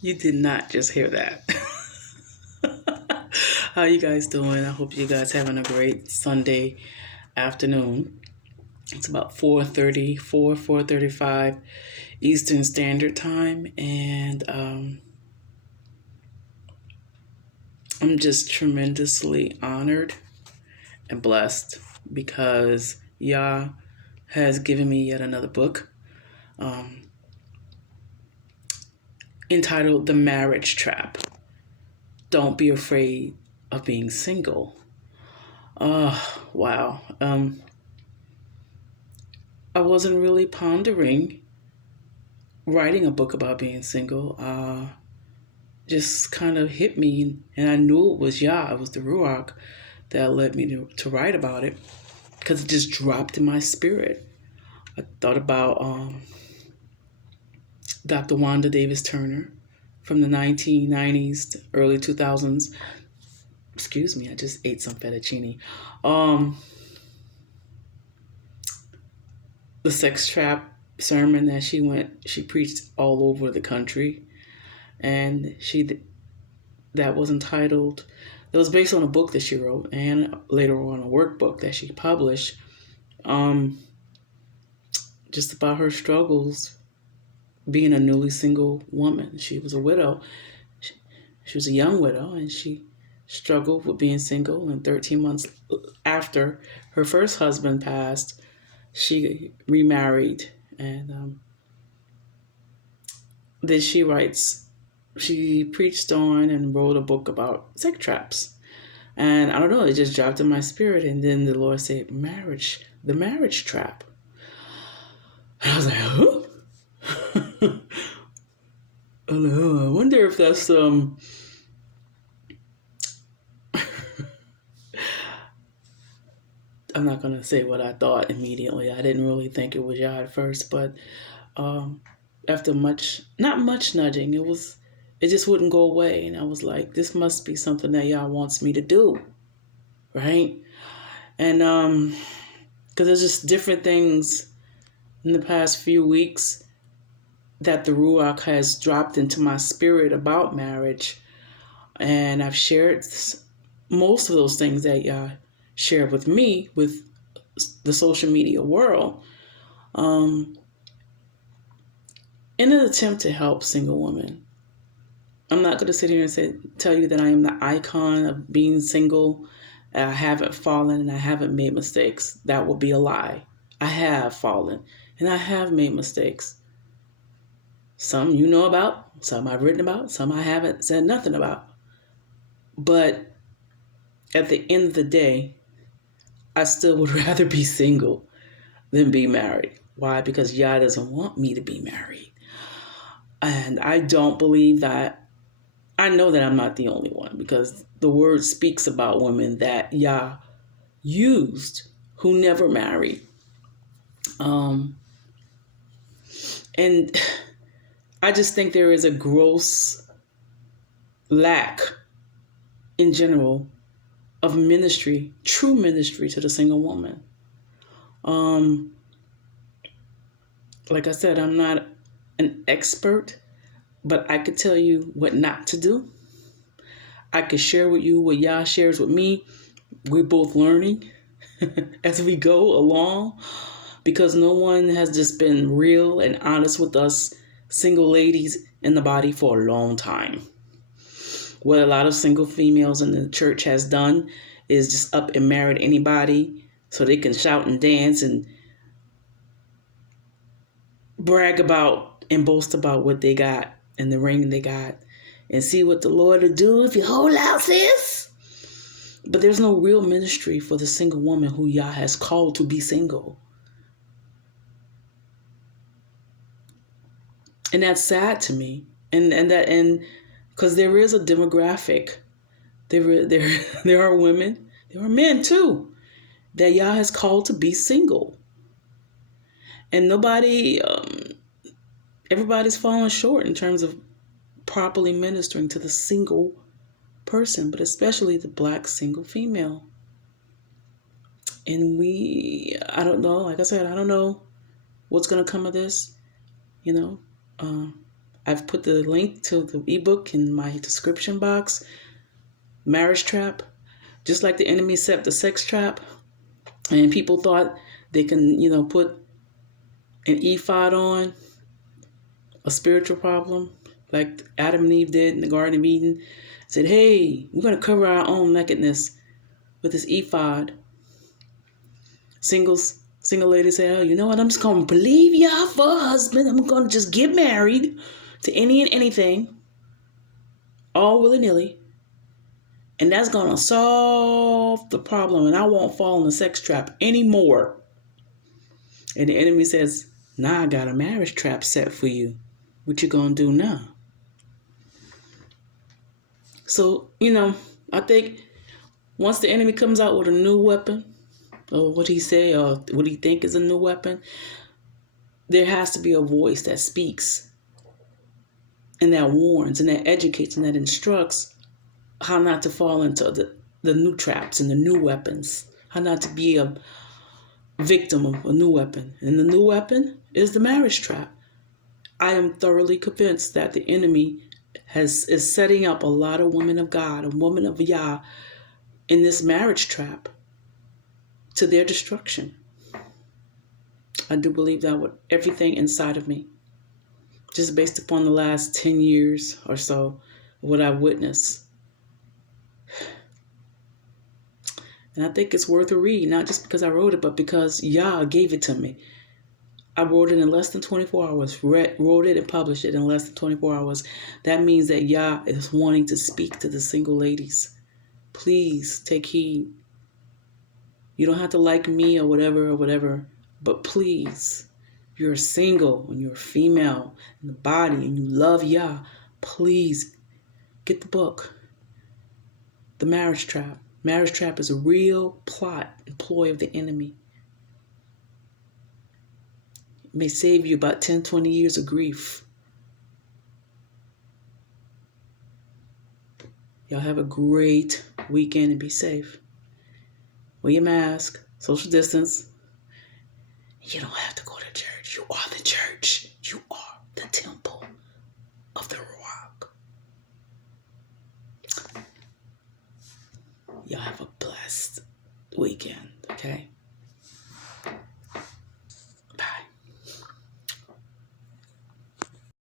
You did not just hear that. How you guys doing? I hope you guys having a great Sunday afternoon. It's about 4:35 Eastern Standard Time, and I'm just tremendously honored and blessed because Yah has given me yet another book um, entitled "The Marriage Trap." Don't be afraid of being single. Oh, wow. I wasn't really pondering writing a book about being single. Just kind of hit me, and I knew it was Yah, it was the Ruach that led me to write about it because it just dropped in my spirit. I thought about Dr. Wanda Davis Turner from the 1990s to early 2000s. Excuse me, I just ate some fettuccine. Um, the sex trap sermon that she preached all over the country, and that was entitled. It was based on a book that she wrote, and later on a workbook that she published, um, just about her struggles being a newly single woman. She was a widow. She was a young widow, and she struggled with being single. And 13 months after her first husband passed, she remarried, and then she preached on and wrote a book about sex traps. And I don't know, it just dropped in my spirit. And then the Lord said, the marriage trap. And I was like, huh? I wonder if that's I'm not gonna say what I thought immediately. I didn't really think it was Yah at first, but um, after not much nudging, it just wouldn't go away, and I was like, this must be something that Yah wants me to do, right? And because there's just different things in the past few weeks that the Ruach has dropped into my spirit about marriage, and I've shared most of those things that Yah shared with me with the social media world, um, in an attempt to help single women. I'm not going to sit here and tell you that I am the icon of being single. I haven't fallen and I haven't made mistakes. That would be a lie. I have fallen and I have made mistakes. Some you know about, some I've written about, some I haven't said nothing about. But at the end of the day, I still would rather be single than be married. Why? Because Yah doesn't want me to be married. And I don't believe that. I know that I'm not the only one because the word speaks about women that Yah used who never married. Um, and I just think there is a gross lack in general of ministry, true ministry to the single woman. Um, like I said, I'm not an expert, but I could tell you what not to do. I could share with you what Yah shares with me. We're both learning as we go along because no one has just been real and honest with us single ladies in the body for a long time. What a lot of single females in the church has done is just up and married anybody so they can shout and dance and brag about and boast about what they got and the ring they got and see what the Lord will do if you hold out, sis. But there's no real ministry for the single woman who Yah has called to be single. And that's sad to me. And because there is a demographic. There are women, there are men too, that Yah has called to be single. And everybody's falling short in terms of properly ministering to the single person, but especially the Black single female. And I don't know, like I said, I don't know what's going to come of this, you know. I've put the link to the ebook in my description box. Marriage Trap. Just like the enemy set the sex trap, and people thought they can, put an ephod on, a spiritual problem, like Adam and Eve did in the Garden of Eden. Said, hey, we're going to cover our own nakedness with this ephod. Single ladies say, oh, you know what? I'm just going to believe y'all for a husband. I'm going to just get married to any and anything, all willy-nilly. And that's going to solve the problem. And I won't fall in the sex trap anymore. And the enemy says, nah, I got a marriage trap set for you. What you going to do now? So, I think once the enemy comes out with a new weapon, or what he say, or what he think is a new weapon, there has to be a voice that speaks and that warns and that educates and that instructs how not to fall into the new traps and the new weapons, how not to be a victim of a new weapon. And the new weapon is the marriage trap. I am thoroughly convinced that the enemy is setting up a lot of women of God and women of Yah in this marriage trap to their destruction. I do believe that with everything inside of me, just based upon the last 10 years or so, what I've witnessed. And I think it's worth a read, not just because I wrote it, but because Yah gave it to me. I wrote it in less than 24 hours, wrote it and published it in less than 24 hours. That means that Yah is wanting to speak to the single ladies. Please take heed. You don't have to like me or whatever, but please, you're single and you're a female in the body and you love Yah, please get the book, The Marriage Trap. Marriage Trap is a real plot and ploy of the enemy. It may save you about 10, 20 years of grief. Y'all have a great weekend and be safe. Wear your mask, social distance. You don't have to go to church. You are the church. You are the temple of the Ruach. Y'all have a blessed weekend, okay?